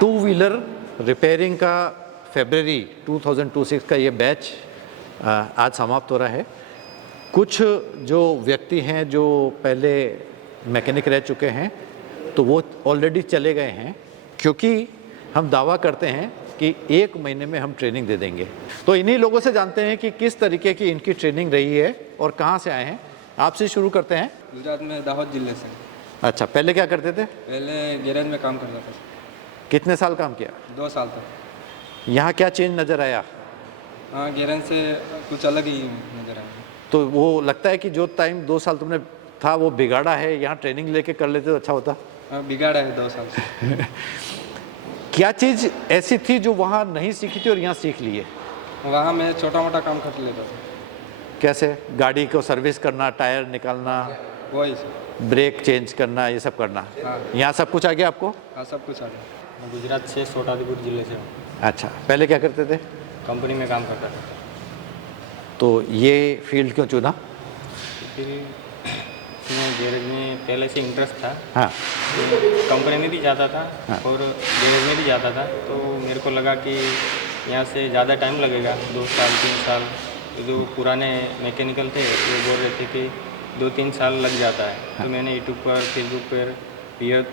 Two wheeler repairing का फरवरी 2026 का ये बैच आज समाप्त हो रहा है। कुछ जो व्यक्ति हैं जो पहले मैकेनिक रह चुके हैं तो वो ऑलरेडी चले गए हैं, क्योंकि हम दावा करते हैं कि 1 महीने में हम ट्रेनिंग दे देंगे। तो इन्हीं लोगों से जानते हैं कि किस तरीके की इनकी ट्रेनिंग रही है और कहाँ से आए हैं। आपसे शुरू करते हैं। गुजरात में दाहोद जिले से। अच्छा, पहले क्या करते थे? पहले गैरेज में काम करता था। कितने साल काम किया? 2 साल तक। यहाँ क्या चेंज नज़र आया? हाँ, गैरेज से कुछ अलग ही नज़र आया। तो वो लगता है कि जो टाइम 2 साल तुमने था वो बिगाड़ा है, यहाँ ट्रेनिंग लेके कर लेते तो अच्छा होता? हाँ, बिगाड़ा है 2 साल से। क्या चीज़ ऐसी थी जो वहाँ नहीं सीखी थी और यहाँ सीख ली है? वहाँ मैं छोटा मोटा काम कर लेता था। कैसे? गाड़ी को सर्विस करना, टायर निकालना, वही ब्रेक चेंज करना, ये सब करना। हाँ। यहाँ सब कुछ आ गया आपको? हाँ, सब कुछ आ गया। मैं गुजरात से छोटाउदेपुर जिले से हूँ। अच्छा, पहले क्या करते थे? कंपनी में काम करता था। तो ये फील्ड क्यों चुना? फिर मैं गैरेज में पहले से इंटरेस्ट था। हाँ। कंपनी में भी जाता था हाँ। और गैरेज में भी जाता था, तो मेरे को लगा कि यहाँ से ज़्यादा टाइम लगेगा, 2 साल 3 साल। तो जो पुराने मैकेनिकल थे वो बोल रहे थे कि 2-3 साल लग जाता है। हाँ। तो मैंने यूट्यूब पर, फेसबुक पर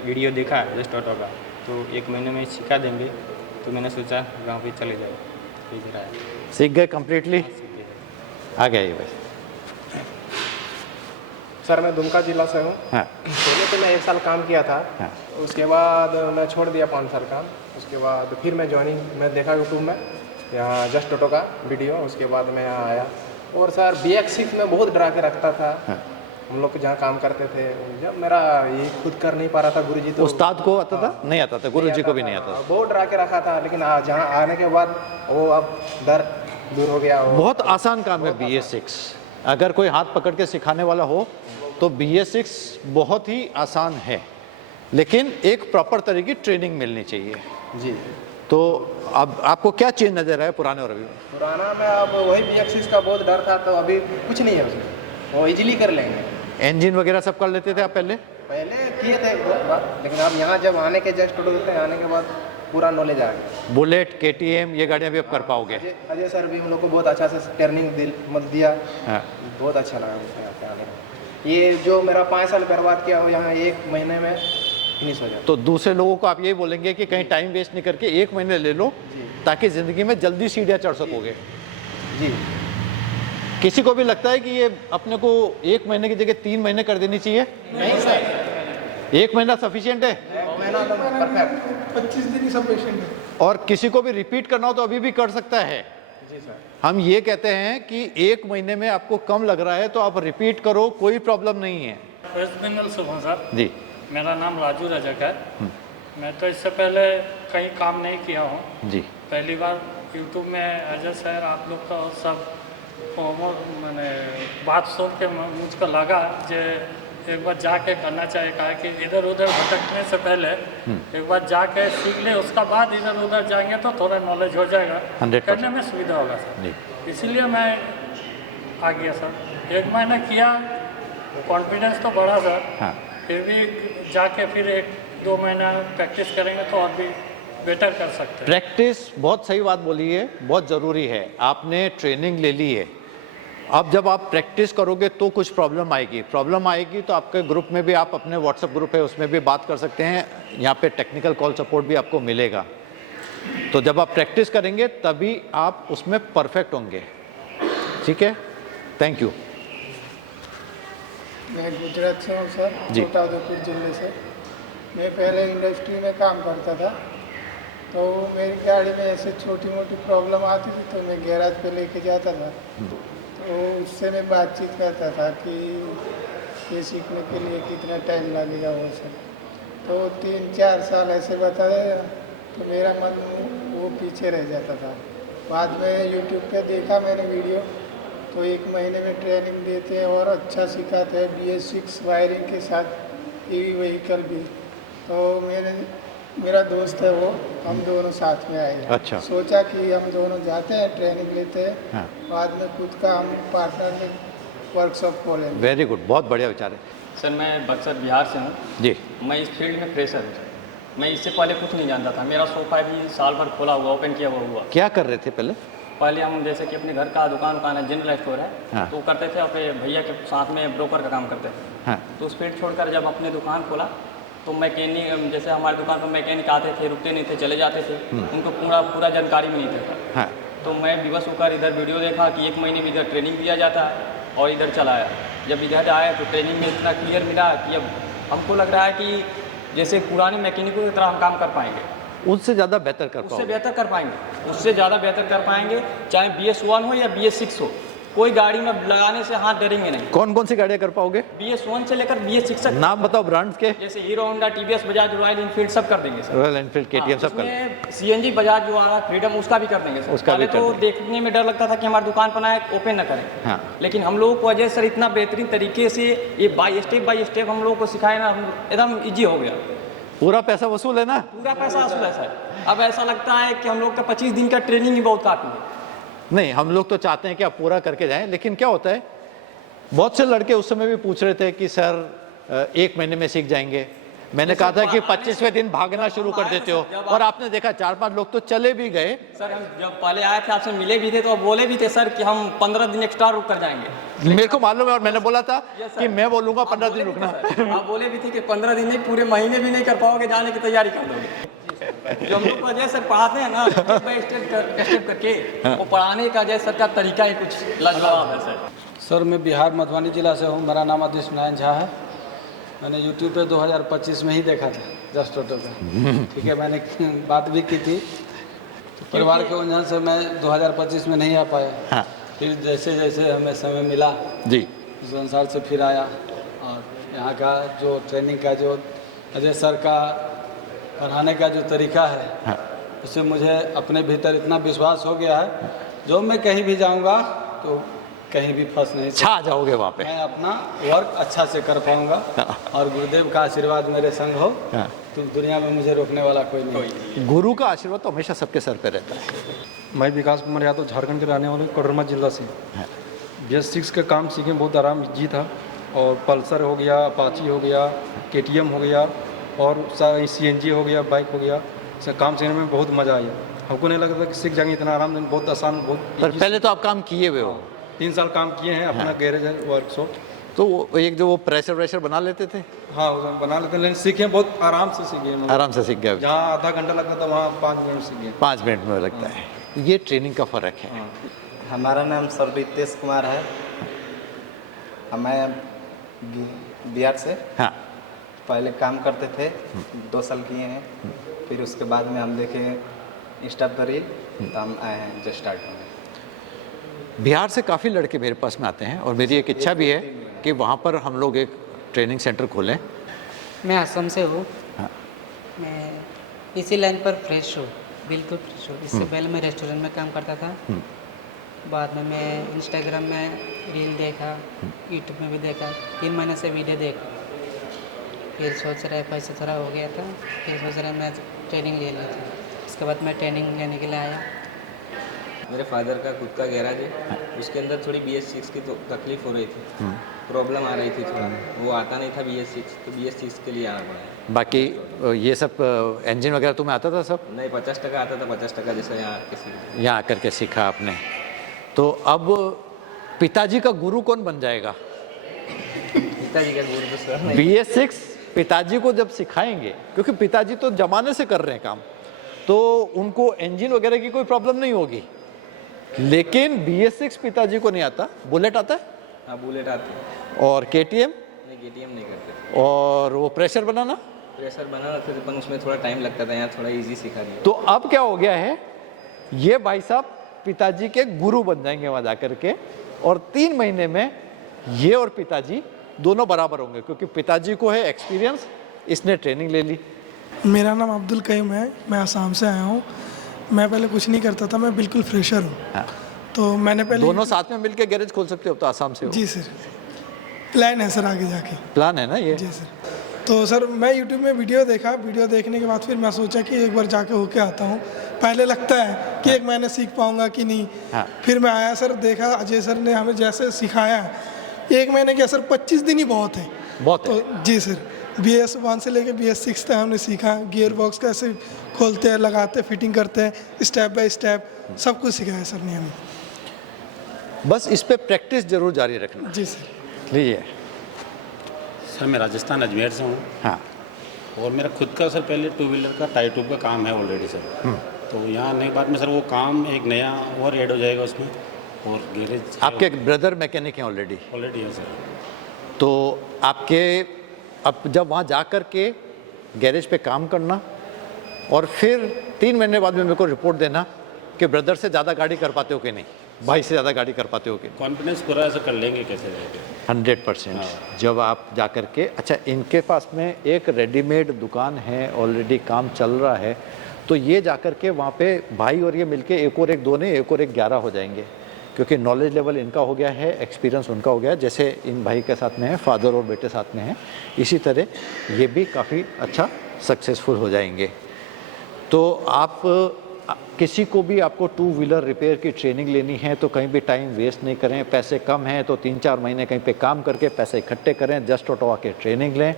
वीडियो देखा जस्ट ऑटो का, तो 1 महीने में सिखा देंगे। तो मैंने सोचा गाँव पे चले जाए, इधर आया। सीख गए कम्प्लीटली? सीख गए। आ गया ये भाई। सर मैं दुमका जिला से हूँ। हाँ। पहले तो मैं 1 साल काम किया था। हाँ। उसके बाद मैं छोड़ दिया 5 साल काम। उसके बाद फिर मैं ज्वाइनिंग मैं देखा यूट्यूब में यहाँ जस्ट ऑटो का वीडियो। उसके बाद मैं यहाँ आया और सर BX6 में बहुत डरा के रखता था। हाँ। हम लोग जहाँ काम करते थे, जब मेरा ये खुद कर नहीं पा रहा था, गुरुजी तो उस्ताद को आता था? नहीं आता था, गुरु जी को भी नहीं आता था। बहुत डरा के रखा था, लेकिन जहाँ आने के बाद वो अब डर दूर हो गया। बहुत आसान काम है BS6। अगर कोई हाथ पकड़ के सिखाने वाला हो तो BS6 बहुत ही आसान है, लेकिन एक प्रॉपर तरीके की ट्रेनिंग मिलनी चाहिए जी। तो अब आपको क्या चेंज नजर आया पुराने और अभी में? पुराना में अब वही BX6 का बहुत डर था, तो अभी कुछ नहीं है उसमें, वो इजीली कर लेंगे। इंजन वगैरह सब कर लेते थे आप पहले? पहले किए थे बहुत बार, लेकिन अब यहाँ जब आने के जस्ट आने के बाद पूरा नॉलेज आ गया। बुलेट, KTM ये गाड़ियाँ भी अब कर पाओगे? अजय सर भी हम लोग को बहुत अच्छा से ट्रेनिंग दिया। हाँ। बहुत अच्छा लगा मुझे यहाँ पे आने में। ये जो मेरा 5 साल बर्बाद किया हो, यहाँ 1 महीने में फिनिश हो जाए। तो दूसरे लोगों को आप यही बोलेंगे कि कहीं टाइम वेस्ट नहीं करके 1 महीने ले लो, ताकि ज़िंदगी में जल्दी सीढ़ियाँ चढ़ सकोगे। जी। किसी को भी लगता है कि ये अपने को 1 महीने की जगह 3 महीने कर देनी चाहिए? नहीं सर, 1 महीना सफिशिएंट है? 1 महीना तो परफेक्ट। 25 दिन ही सफिशिएंट है। और किसी को भी रिपीट करना हो तो अभी भी कर सकता है। जी सर। हम ये कहते हैं कि 1 महीने में आपको कम लग रहा है तो आप रिपीट करो, कोई प्रॉब्लम नहीं है। वेस्ट बंगाल से हूँ सर जी। मेरा नाम राजू रजक है। मैं तो इससे पहले कहीं काम नहीं किया हूँ। जी। पहली बार यूट्यूब में अजय सर आप लोग का सब मैंने बात सुन के मुझको लगा जो एक बार जाके करना चाहिए। कहा कि इधर उधर भटकने से पहले एक बार जाके सीख ले, उसका बाद इधर उधर जाएंगे तो थोड़ा नॉलेज हो जाएगा, 100% करने में सुविधा होगा सर। जी। इसीलिए मैं आ गया सर। 1 महीना किया, कॉन्फिडेंस तो बढ़ा सर। हाँ। फिर भी जाके फिर 1-2 महीना प्रैक्टिस करेंगे तो और भी बेटर कर सकते हैं। प्रैक्टिस, बहुत सही बात बोली है, बहुत ज़रूरी है। आपने ट्रेनिंग ले ली है, अब जब आप प्रैक्टिस करोगे तो कुछ प्रॉब्लम आएगी। प्रॉब्लम आएगी तो आपके ग्रुप में भी, आप अपने व्हाट्सएप ग्रुप है उसमें भी बात कर सकते हैं। यहाँ पे टेक्निकल कॉल सपोर्ट भी आपको मिलेगा। तो जब आप प्रैक्टिस करेंगे तभी आप उसमें परफेक्ट होंगे। ठीक है, थैंक यू। मैं गुजरात से हूँ सर, जी। छोटाउदेपुर जिले से। मैं पहले इंडस्ट्री में काम करता था, तो मेरी गाड़ी में ऐसे छोटी मोटी प्रॉब्लम आती थी तो मैं गैराज पे लेके जाता था। तो उससे मैं बातचीत करता था कि ये सीखने के लिए कितना टाइम लगेगा वो सब। तो 3-4 साल ऐसे बताया तो मेरा मन वो पीछे रह जाता था। बाद में यूट्यूब पे देखा मैंने वीडियो, तो 1 महीने में ट्रेनिंग देते हैं और अच्छा सिखाते हैं BS6 वायरिंग के साथ EV व्हीकल भी। तो मेरा दोस्त है वो, हम दोनों साथ में आए। अच्छा। सोचा कि हम दोनों जाते हैं, ट्रेनिंग लेते हैं। हाँ। बाद में खुद का हम पार्टनर में वर्कशॉप खोलेंगे। वेरी गुड, बहुत बढ़िया विचार है। सर मैं बक्सर बिहार से हूँ। जी। मैं इस फील्ड में फ्रेशर हूँ सर। मैं इससे पहले कुछ नहीं जानता था। मेरा सोफा भी साल भर खोला हुआ, ओपन किया हुआ। क्या कर रहे थे पहले? पहले हम जैसे कि अपने घर का दुकान है, जनरल स्टोर है, हाँ। तो करते थे, अपने भैया के साथ में ब्रोकर का काम करते थे। हाँ। तो उस फील्ड छोड़कर जब अपने दुकान खोला तो मैकेनिक, जैसे हमारे दुकान पर मैकेनिक आते थे, रुकते नहीं थे, चले जाते थे, उनको पूरा जानकारी में नहीं था। हाँ। तो मैं विवश होकर इधर वीडियो देखा कि 1 महीने में इधर ट्रेनिंग दिया जाता है, और इधर चला आया। जब इधर आया तो ट्रेनिंग में इतना क्लियर मिला कि अब हमको लग रहा है कि जैसे पुराने मैकेनिकों की तरह हम काम कर पाएंगे, उनसे ज़्यादा बेहतर कर उससे पाओगे। बेहतर कर पाएंगे, उससे ज़्यादा बेहतर कर पाएंगे। चाहे BS1 हो या BS6 हो, कोई गाड़ी में लगाने से हाथ डरेंगे नहीं। कौन कौन सी गाड़ियाँ कर पाओगे? BS1 से लेकर BS6 तक। नाम बताओ ब्रांड्स के। जैसे hero Honda, TVS, Bajaj, royal Enfield सब कर देंगे सर। रॉयल एनफील्ड, KTM सब कर। उसमें CNG बजाज जो आ रहा है फ्रीडम, उसका भी कर देंगे सर। उसका भी पहले कर तो देंगे। देखने में डर लगता था कि हमारी दुकान पर आए ओपन न करें, हाँ। लेकिन हम लोगों को अजय सर इतना बेहतरीन तरीके से ये बाय स्टेप हम लोगों को सिखाए ना, एकदम ईजी हो गया। पूरा पैसा वसूल है ना? पूरा पैसा वसूल है सर। अब ऐसा लगता है कि हम लोग का 25 दिन का ट्रेनिंग ही बहुत काफी है। नहीं, हम लोग तो चाहते हैं कि आप पूरा करके जाएं, लेकिन क्या होता है, बहुत से लड़के उस समय भी पूछ रहे थे कि सर 1 महीने में सीख जाएंगे। मैंने कहा था कि 25वें दिन भागना शुरू कर देते हो, और आपने देखा 4-5 लोग तो चले भी गए। सर हम जब पहले आए थे, आपसे मिले भी थे, तो बोले भी थे सर कि हम 15 दिन एक्स्ट्रा रुक कर जाएंगे। मेरे को मालूम है, और मैंने बोला था कि मैं बोलूंगा 15 दिन रुकना। आप बोले भी थे कि 15 दिन नहीं, पूरे महीने भी नहीं कर पाओगे, जाने की तैयारी कर लोगे। जो हम लोग को अजय सर पढ़ाते हैं ना, स्टेप बाय स्टेप करके, वो पढ़ाने का अजय सर का तरीका ही कुछ लाजवाब है सर। सर मैं बिहार मधुबनी जिला से हूँ। मेरा नाम आदिश नारायण झा है। मैंने यूट्यूब पे 2025 में ही देखा था जस्ट ऑटो का। ठीक है, मैंने बात भी की थी। तो परिवार के वजह से मैं 2025 में नहीं आ पाया। हाँ। फिर जैसे जैसे हमें समय मिला जी, उस अनुसार से फिर आया, और यहाँ का जो ट्रेनिंग का जो अजय सर का पढ़ाने का जो तरीका है, हाँ। उससे मुझे अपने भीतर इतना विश्वास हो गया है, जो मैं कहीं भी जाऊँगा तो कहीं भी फंस नहीं सकता। छा जाओगे वहाँ पे। मैं अपना वर्क अच्छा से कर पाऊंगा, और गुरुदेव का आशीर्वाद मेरे संग हो, हाँ। तो दुनिया में मुझे रोकने वाला कोई नहीं। गुरु का आशीर्वाद तो हमेशा सबके सर पे रहता है। मैं विकास कुमार यादव झारखंड के रहने वाले कोडरमा जिला से। BS6 का काम सीखने में बहुत आराम जी था, और पल्सर हो गया, अपाची हो गया, KTM हो गया, और CNG हो गया, बाइक हो गया, सब काम सीखने में बहुत मज़ा आया। हमको नहीं लगता कि सीख जाएंगे इतना आराम, बहुत आसान, बहुत। पर पहले तो आप काम किए हुए हो। 3 साल काम किए हैं, अपना गैरेज है, वर्कशॉप। तो वो एक जो वो प्रेशर बना लेते थे, हाँ वो बना लेते हैं, लेकिन सीखे बहुत आराम से सीखे हम लोग। आराम से सीख गए। जहाँ आधा घंटा लगता था वहाँ 5 मिनट सीख गए। 5 मिनट में लगता है। ये ट्रेनिंग का फ़र्क है। हमारा नाम सर रितेश कुमार है। मैं बिहार से हाँ। पहले काम करते थे, 2 साल किए हैं। फिर उसके बाद में हम देखे इंस्टा पर रील, तो हम आए हैं जस्ट स्टार्ट में। बिहार से काफ़ी लड़के मेरे पास में आते हैं, और मेरी एक इच्छा भी है कि वहाँ पर हम लोग एक ट्रेनिंग सेंटर खोलें। मैं असम से हूँ। हाँ। मैं इसी लाइन पर फ्रेश हूँ, बिल्कुल फ्रेश हूँ। इससे पहले मैं रेस्टोरेंट में काम करता था। बाद में मैं इंस्टाग्राम में रील देखा, यूट्यूब में भी देखा, 3 महीने से वीडियो देखा। फिर सोच रहा है पैसा थोड़ा हो गया था, फिर सोच रहा है मैं ट्रेनिंग ले लेता। उसके बाद मैं ट्रेनिंग लेने के लिए आया। मेरे फादर का खुद का गैराज है, उसके अंदर थोड़ी BS6 की तो तकलीफ हो रही थी, प्रॉब्लम आ रही थी थोड़ा, वो आता नहीं था BS6, तो BS6 के लिए आना पड़ा। बाकी ये सब इंजन वगैरह तुम्हें आता था सब? नहीं, 50% आता था, 50% जैसे यहाँ किसी यहाँ आकर के सीखा आपने। तो अब पिताजी का गुरु कौन बन जाएगा? पिताजी का गुरु तो सर नहीं। BS6 पिताजी को जब सिखाएंगे, क्योंकि पिताजी तो जमाने से कर रहे हैं काम, तो उनको इंजन वगैरह की कोई प्रॉब्लम नहीं होगी। लेकिन BS6 पिताजी को नहीं आता। बुलेट आता है? हाँ, बुलेट आती है। और KTM? नहीं, KTM नहीं करते। और वो प्रेशर बनाना? प्रेशर बनाना था, पर उसमें थोड़ा टाइम लगता था, यहाँ थोड़ा इजी सिखा दिया। तो अब क्या हो गया है, ये भाई साहब पिताजी के गुरु बन जाएंगे वहाँ जाकर के, और 3 महीने में ये और पिताजी दोनों बराबर होंगे, क्योंकि पिताजी को है एक्सपीरियंस, इसने ट्रेनिंग ले ली। मेरा नाम अब्दुल कईम है, मैं आसाम से आया हूँ। मैं पहले कुछ नहीं करता था, मैं बिल्कुल फ्रेशर हूँ। हाँ। तो मैंने पहले दोनों साथ में मिलकर गैरेज खोल सकते हो, तो आसाम से हो। जी सर, प्लान है सर आगे जाके। प्लान है ना ये? जी सर। तो सर मैं यूट्यूब में वीडियो देखा, वीडियो देखने के बाद फिर मैं सोचा कि एक बार जाके होके आता हूँ। पहले लगता है कि 1 महीने सीख पाऊँगा कि नहीं। हाँ। फिर मैं आया सर, देखा अजय सर ने हमें जैसे सिखाया, 1 महीने क्या सर 25 दिन ही बहुत है। बहुत है। तो जी सर, BS1 से लेके BS6 तक हमने सीखा। गियर बॉक्स कैसे खोलते हैं, लगाते, फिटिंग करते हैं, स्टेप बाय स्टेप सब कुछ सिखाया सर ने हमें। बस इस पे प्रैक्टिस जरूर जारी रखना। जी सर। लीजिए। सर मैं राजस्थान अजमेर से हूँ। हाँ। और मेरा खुद का सर पहले 2 व्हीलर का टायर ट्यूब का काम है ऑलरेडी सर। तो यहाँ आने के बाद में सर वो काम एक नया और ऐड हो जाएगा उसमें, और गैरेज आपके ब्रदर मैकेनिक हैं ऑलरेडी? ऑलरेडी है सर। तो आपके अब जब वहाँ जा कर के गैरेज पे काम करना और फिर 3 महीने बाद में मेरे को रिपोर्ट देना कि ब्रदर से ज़्यादा गाड़ी कर पाते हो कि नहीं, भाई से ज़्यादा गाड़ी कर पाते हो कि नहीं। कॉन्फिडेंस पूरा ऐसा कर लेंगे कैसे रहेगा? 100%। जब आप जा कर के, अच्छा इनके पास में एक रेडीमेड दुकान है, ऑलरेडी काम चल रहा है, तो ये जा कर के वहाँ पे भाई और ये मिलके एक और एक 2 नहीं, एक और एक 11 हो जाएंगे, क्योंकि नॉलेज लेवल इनका हो गया है, एक्सपीरियंस उनका हो गया है। जैसे इन भाई के साथ में है, फादर और बेटे साथ में हैं, इसी तरह ये भी काफ़ी अच्छा सक्सेसफुल हो जाएंगे। तो आप किसी को भी आपको 2 व्हीलर रिपेयर की ट्रेनिंग लेनी है तो कहीं भी टाइम वेस्ट नहीं करें। पैसे कम हैं तो 3-4 महीने कहीं पे काम करके पैसे इकट्ठे करें, जस्ट ऑटो आके ट्रेनिंग लें।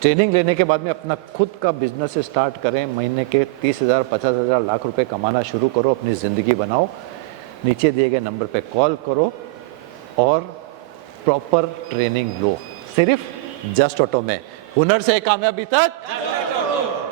ट्रेनिंग लेने के बाद में अपना खुद का बिजनेस स्टार्ट करें। महीने के 30,000, 50,000, लाख रुपए कमाना शुरू करो, अपनी ज़िंदगी बनाओ। नीचे दिए गए नंबर पे कॉल करो और प्रॉपर ट्रेनिंग लो, सिर्फ जस्ट ऑटो में। हुनर से कामयाबी तक।